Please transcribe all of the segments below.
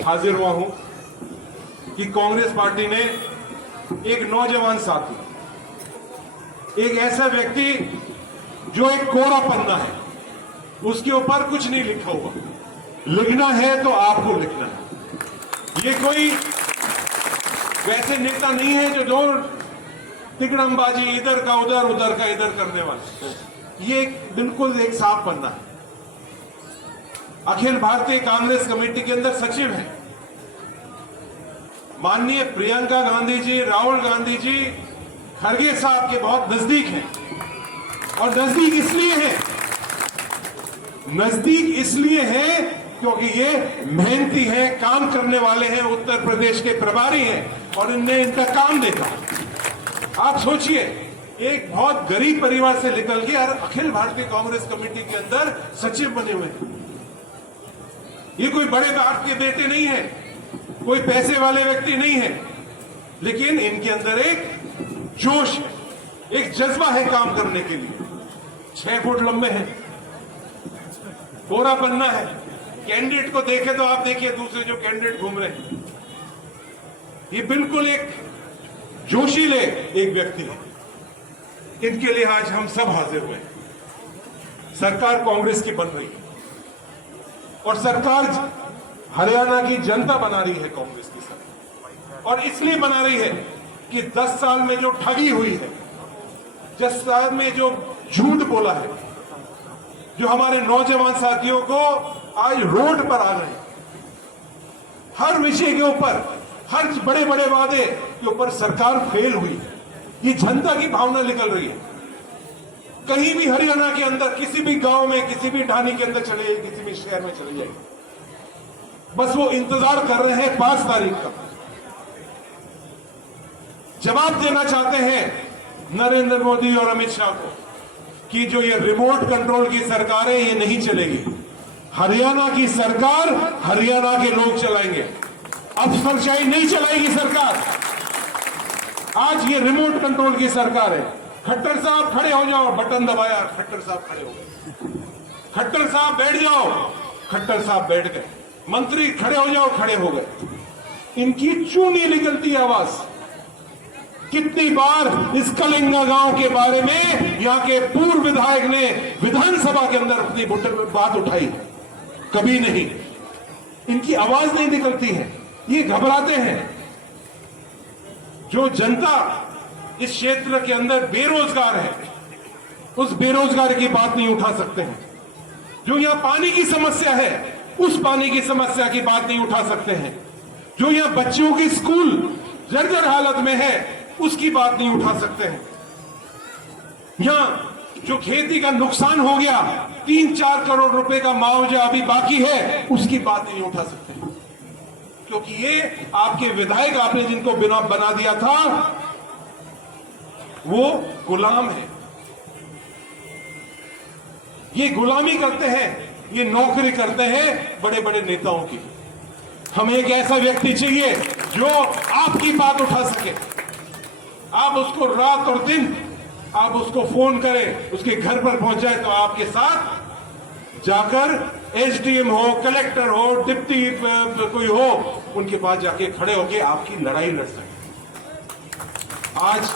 हाजिर हुआ हूं कि कांग्रेस पार्टी ने एक नौजवान साथी, एक ऐसा व्यक्ति जो एक कोरा पन्ना है, उसके ऊपर कुछ नहीं लिखा हुआ, लिखना है तो आपको लिखना है। ये कोई वैसे नेता नहीं है जो तिकड़मबाजी इधर का उधर उधर का इधर करने वाला, ये बिल्कुल एक साफ पन्ना है। अखिल भारतीय कांग्रेस कमेटी के अंदर सचिव हैं माननीय प्रियंका गांधी जी, राहुल गांधी जी खड़गे साहब के बहुत नजदीक हैं। और नजदीक इसलिए हैं क्योंकि ये मेहनती हैं, काम करने वाले हैं, उत्तर प्रदेश के प्रभारी हैं और इनने इनका काम देखा। आप सोचिए, एक बहुत गरीब परिवार से निकल के और अखिल भारतीय कांग्रेस कमेटी के अंदर सचिव बने हुए हैं। ये कोई बड़े बाप के बेटे नहीं है, कोई पैसे वाले व्यक्ति नहीं है, लेकिन इनके अंदर एक जोश है, एक जज्बा है काम करने के लिए। 6 फुट लंबे हैं, कोरा पन्ना है। कैंडिडेट को देखे तो आप देखिए, दूसरे जो कैंडिडेट घूम रहे हैं, ये बिल्कुल एक जोशीले एक व्यक्ति है। इनके लिए आज हम सब हाजिर हुए हैं। सरकार कांग्रेस की बन रही है और सरकार हरियाणा की जनता बना रही है कांग्रेस की सरकार, और इसलिए बना रही है कि 10 साल में जो ठगी हुई है, 10 साल में जो झूठ बोला है, जो हमारे नौजवान साथियों को आज रोड पर आ गए, हर विषय के ऊपर, हर बड़े बड़े वादे के ऊपर सरकार फेल हुई है। ये जनता की भावना निकल रही है। कहीं भी हरियाणा के अंदर, किसी भी गांव में, किसी भी ढाणी के अंदर चले जाइए, किसी भी शहर में चले जाइए, बस वो इंतजार कर रहे हैं 5 तारीख का। जवाब देना चाहते हैं नरेंद्र मोदी और अमित शाह को कि जो ये रिमोट कंट्रोल की सरकार है, ये नहीं चलेगी। हरियाणा की सरकार हरियाणा के लोग चलाएंगे, अफसरशाही नहीं चलाएगी सरकार। आज ये रिमोट कंट्रोल की सरकार है। खट्टर साहब खड़े हो जाओ, बटन दबाया, खट्टर साहब खड़े हो गए। खट्टर साहब बैठ जाओ, खट्टर साहब बैठ गए। मंत्री खड़े हो जाओ, खड़े हो गए। इनकी चूनी निकलती आवाज। कितनी बार इस कलिंगा गांव के बारे में यहां के पूर्व विधायक ने विधानसभा के अंदर अपनी बात उठाई, कभी नहीं। इनकी आवाज नहीं निकलती है, ये घबराते हैं। जो जनता इस क्षेत्र के अंदर बेरोजगार है, उस बेरोजगार की बात नहीं उठा सकते हैं। जो यहां पानी की समस्या है, उस पानी की समस्या की बात नहीं उठा सकते हैं। जो यहां बच्चों की स्कूल जर्जर हालत में है, उसकी बात नहीं उठा सकते हैं। यहां जो खेती का नुकसान हो गया, 3-4 करोड़ रुपए का मुआवजा अभी बाकी है, उसकी बात नहीं उठा सकते हैं। क्योंकि ये आपके विधायक, आपने जिनको बिना बना दिया था, वो गुलाम है। ये गुलामी करते हैं, ये नौकरी करते हैं बड़े बड़े नेताओं की। हमें एक ऐसा व्यक्ति चाहिए जो आपकी बात उठा सके। आप उसको रात और दिन आप उसको फोन करें, उसके घर पर पहुंच जाए तो आपके साथ जाकर एसडीएम हो, कलेक्टर हो, डिप्टी कोई हो, उनके पास जाके खड़े होके आपकी लड़ाई लड़ सके। आज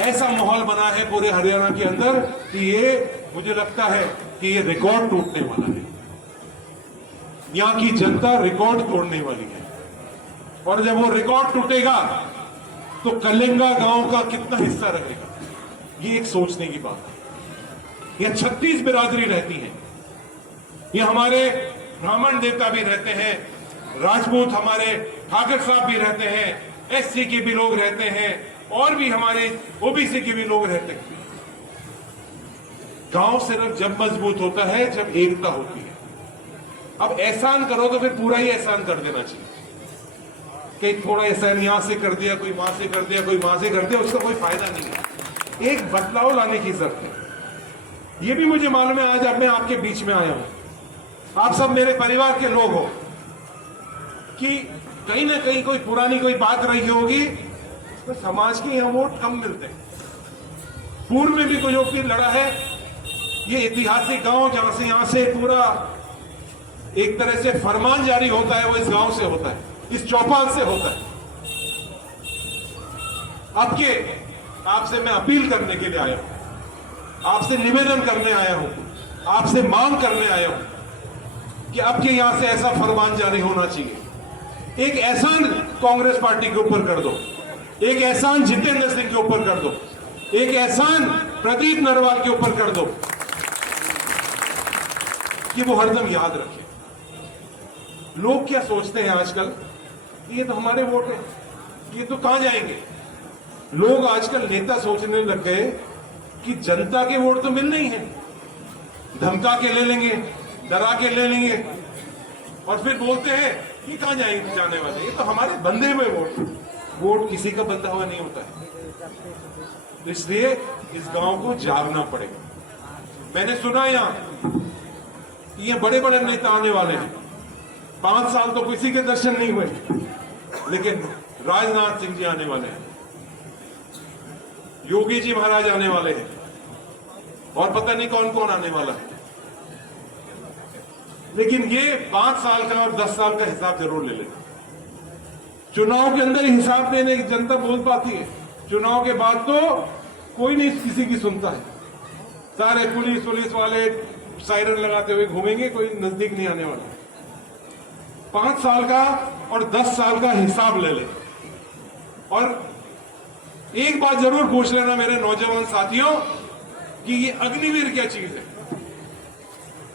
ऐसा माहौल बना है पूरे हरियाणा के अंदर कि ये, मुझे लगता है कि ये रिकॉर्ड टूटने वाला है। यहां की जनता रिकॉर्ड तोड़ने वाली है, और जब वो रिकॉर्ड टूटेगा तो कलिंगा गांव का कितना हिस्सा रहेगा, ये एक सोचने की बात है। यह 36 बिरादरी रहती है। ये हमारे ब्राह्मण देवता भी रहते हैं, राजपूत हमारे ठाकर साहब भी रहते हैं, एससी के भी लोग रहते हैं, और भी हमारे ओबीसी के भी लोग रहते हैं। गांव सिर्फ जब मजबूत होता है जब एकता होती है। अब एहसान करो तो फिर पूरा ही एहसान कर देना चाहिए। कहीं थोड़ा एहसान यहां से कर दिया, कोई वहां से कर दिया, कोई वहां से कर दिया, उसका कोई फायदा नहीं है। एक बदलाव लाने की जरूरत है। यह भी मुझे मालूम है, आज अब मैं आपके बीच में आया हूं, आप सब मेरे परिवार के लोग हो, कि कहीं ना कहीं कोई पुरानी कोई बात रही होगी, तो समाज के यहां वोट कम मिलते हैं। पूर्व में भी कोई लड़ा है, ये ऐतिहासिक गांव जहां से यहां से पूरा एक तरह से फरमान जारी होता है वो इस गांव से होता है, इस चौपाल से होता है। आपसे मैं अपील करने के लिए आया हूं, आपसे निवेदन करने आया हूं, आपसे मांग करने आया हूं कि आपके यहां से ऐसा फरमान जारी होना चाहिए। एक एहसान कांग्रेस पार्टी के ऊपर कर दो, एक एहसान जितेंद्र सिंह के ऊपर कर दो, एक एहसान प्रदीप नरवाल के ऊपर कर दो कि वो हरदम याद रखे। लोग क्या सोचते हैं आजकल, ये तो हमारे वोट है, ये तो कहां जाएंगे। लोग आजकल नेता सोचने लग गए कि जनता के वोट तो मिलने ही हैं, धमका के ले लेंगे, डरा के ले लेंगे और फिर बोलते हैं कि कहां जाएंगे जाने वाले, ये तो हमारे बंधे हुए वोट किसी का बंधा हुआ नहीं होता है। इसलिए इस गांव को जागना पड़ेगा। मैंने सुना यहां कि ये बड़े बड़े नेता आने वाले हैं, 5 साल तो किसी के दर्शन नहीं हुए, लेकिन राजनाथ सिंह जी आने वाले हैं, योगी जी महाराज आने वाले हैं और पता नहीं कौन कौन आने वाला है। लेकिन ये 5 साल का और 10 साल का हिसाब जरूर ले लेना। चुनाव के अंदर हिसाब देने की जनता बोल पाती है, चुनाव के बाद तो कोई नहीं किसी की सुनता है। सारे पुलिस वाले सायरन लगाते हुए घूमेंगे, कोई नजदीक नहीं आने वाला। 5 साल का और 10 साल का हिसाब ले ले। और एक बात जरूर पूछ लेना मेरे नौजवान साथियों कि ये अग्निवीर क्या चीज है,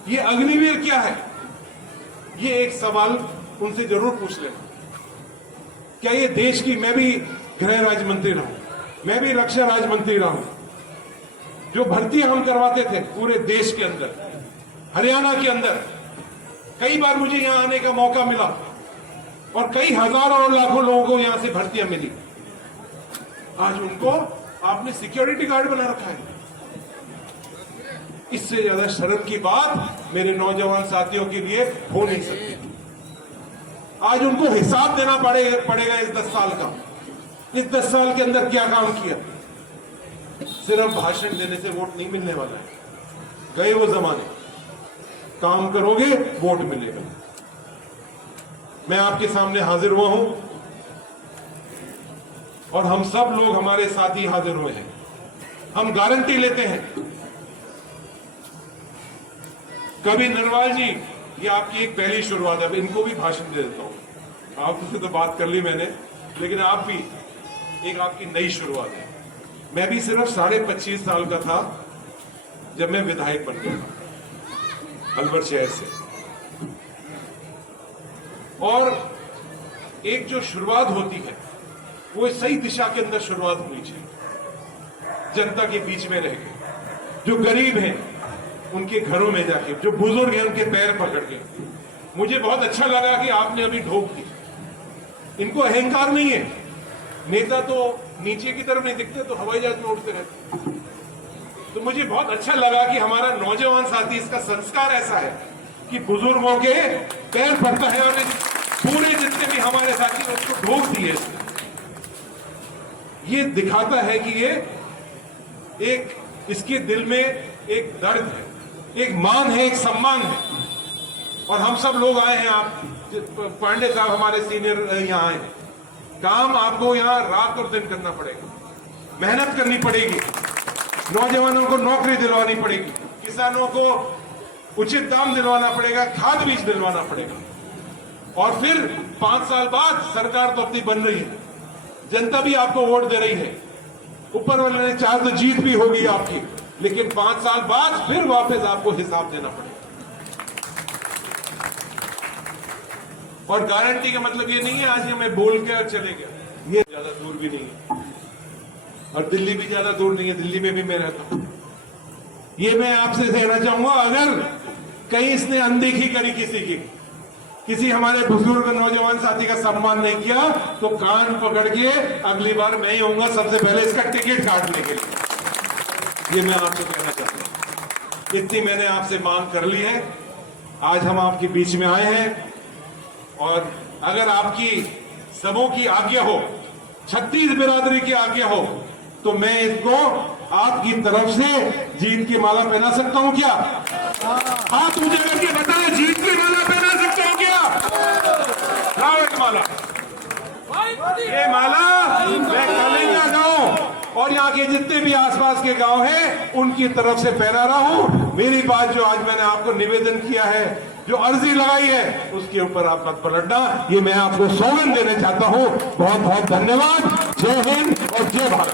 ये अग्निवीर क्या है। ये एक सवाल उनसे जरूर पूछ लेना। क्या ये देश की, मैं भी गृह राज्य मंत्री रहा हूं, मैं भी रक्षा राज्य मंत्री रहा हूं, जो भर्ती हम करवाते थे पूरे देश के अंदर, हरियाणा के अंदर कई बार मुझे यहां आने का मौका मिला और कई हजारों और लाखों लोगों को यहां से भर्तियां मिली। आज उनको आपने सिक्योरिटी गार्ड बना रखा है। इससे ज्यादा शर्म की बात मेरे नौजवान साथियों के लिए हो नहीं सकती। आज उनको हिसाब देना पड़ेगा इस 10 साल का। इस 10 साल के अंदर क्या काम किया। सिर्फ भाषण देने से वोट नहीं मिलने वाला है, गए वो जमाने। काम करोगे वोट मिलेगा। मैं आपके सामने हाजिर हुआ हूं और हम सब लोग, हमारे साथी हाजिर हुए हैं। हम गारंटी लेते हैं, कभी नरवाल जी, ये आपकी एक पहली शुरुआत है, इनको भी भाषण दे देता हूं। आपसे तो बात कर ली मैंने, लेकिन आप भी एक आपकी नई शुरुआत है। मैं भी सिर्फ 25.5 साल का था जब मैं विधायक बन गया अलवर शहर से। और एक जो शुरुआत होती है वो सही दिशा के अंदर शुरुआत होनी चाहिए। जनता के बीच में रह के, जो गरीब हैं उनके घरों में जाके, जो बुजुर्ग हैं उनके पैर पकड़ के। मुझे बहुत अच्छा लगा कि आपने अभी ढोक दी। इनको अहंकार नहीं है, नेता तो नीचे की तरफ नहीं दिखते तो हवाई जहाज में उड़ते रहते। तो मुझे बहुत अच्छा लगा कि हमारा नौजवान साथी, इसका संस्कार ऐसा है कि बुजुर्गों के पैर पड़ता है और पूरे जितने भी हमारे साथी उसको ढोक दिए। ये दिखाता है कि ये एक, इसके दिल में एक दर्द है, एक मान है, एक सम्मान है। और हम सब लोग आए हैं, आप पांडे साहब हमारे सीनियर यहाँ आए हैं। काम आपको यहाँ रात और दिन करना पड़ेगा, मेहनत करनी पड़ेगी, नौजवानों को नौकरी दिलवानी पड़ेगी, किसानों को उचित दाम दिलवाना पड़ेगा, खाद बीज दिलवाना पड़ेगा। और फिर 5 साल बाद सरकार तो अपनी बन रही है, जनता भी आपको वोट दे रही है, ऊपर वाले ने चाहे तो जीत भी होगी आपकी, लेकिन 5 साल बाद फिर वापस आपको हिसाब देना पड़ेगा। और गारंटी का मतलब ये नहीं है आज मैं बोल के और चले गया, ये ज्यादा दूर भी नहीं है और दिल्ली भी ज्यादा दूर नहीं है, दिल्ली में भी मैं रहता हूं। ये मैं आपसे कहना चाहूंगा, अगर कहीं इसने अनदेखी करी किसी की, किसी हमारे बुजुर्ग नौजवान साथी का सम्मान नहीं किया, तो कान पकड़ के अगली बार मैं ही होऊंगा सबसे पहले इसका टिकट काटने के लिए। ये मैं आपसे कहना चाहता हूं। इतनी मैंने आपसे मांग कर ली है, आज हम आपके बीच में आए हैं। और अगर आपकी सबों की आज्ञा हो, 36 बिरादरी की आज्ञा हो, तो मैं इसको आपकी तरफ से जीत की माला पहना सकता हूं क्या? हाथ ऊंचे करके बताएं, जीत की माला पहना जितने भी आसपास के गांव हैं उनकी तरफ से पहना रहा हूं। मेरी बात जो आज मैंने आपको निवेदन किया है, जो अर्जी लगाई है, उसके ऊपर आप मत पलटना, ये मैं आपको सौगंध देना चाहता हूं। बहुत बहुत धन्यवाद। जय हिंद और जय भारत।